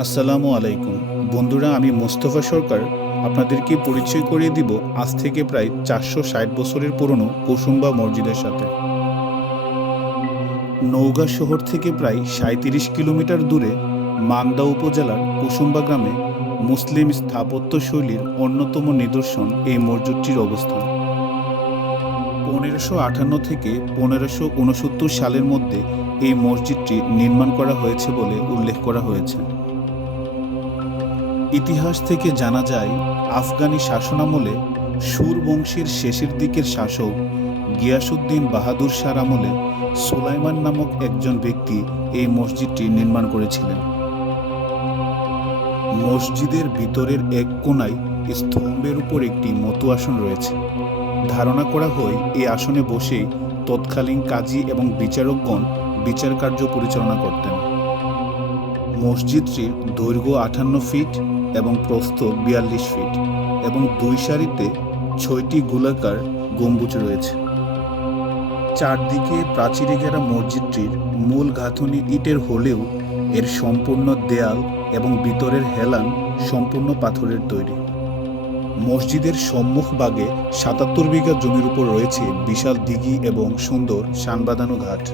আসসালামু আলাইকুম বন্ধুরা, আমি মোস্তফা সরকার আপনাদেরকে পরিচয় করিয়ে দিব আজ থেকে প্রায় 460 বছরের পুরনো কুসুম্বা মসজিদের সাথে। নওগাঁ শহর থেকে প্রায় 37 কিলোমিটার দূরে মান্দা উপজেলার কুসুম্বা গ্রামে মুসলিম স্থাপত্য শৈলীর অন্যতম নিদর্শন এই মসজিদটির অবস্থান। 1558 থেকে 1569 সালের মধ্যে এই মসজিদটি নির্মাণ করা হয়েছে বলে উল্লেখ করা হয়েছে। ইতিহাস থেকে জানা যায়, আফগানি শাসনামলে সুর বংশের শেষের দিকের শাসক গিয়াসউদ্দিন বাহাদুর শাহর আমলে সুলাইমান নামক একজন ব্যক্তি এই মসজিদটি নির্মাণ করেছিলেন। মসজিদের ভিতরের এক কোণায় স্তম্ভের উপর একটি মতো আসন রয়েছে। ধারণা করা হয় এই আসনে বসেই তৎকালীন কাজী এবং বিচারকগণ বিচার কার্য পরিচালনা করতেন। মসজিদটির দৈর্ঘ্য 58 ফিট এবং প্রস্থ 42 ফিট এবং দুই সারিতে 6টি গোলাকার গম্বুজ রয়েছে। চারদিকে প্রাচীরে ঘেরা মসজিদটির মূল গাঁথুনি ইটের হলেও এর সম্পূর্ণ দেয়াল এবং ভিতরের হেলান সম্পূর্ণ পাথরের তৈরি। মসজিদের সম্মুখভাগে 77 বিঘা জমির উপর রয়েছে বিশাল দিঘি এবং সুন্দর সান বাঁধানো ঘাট।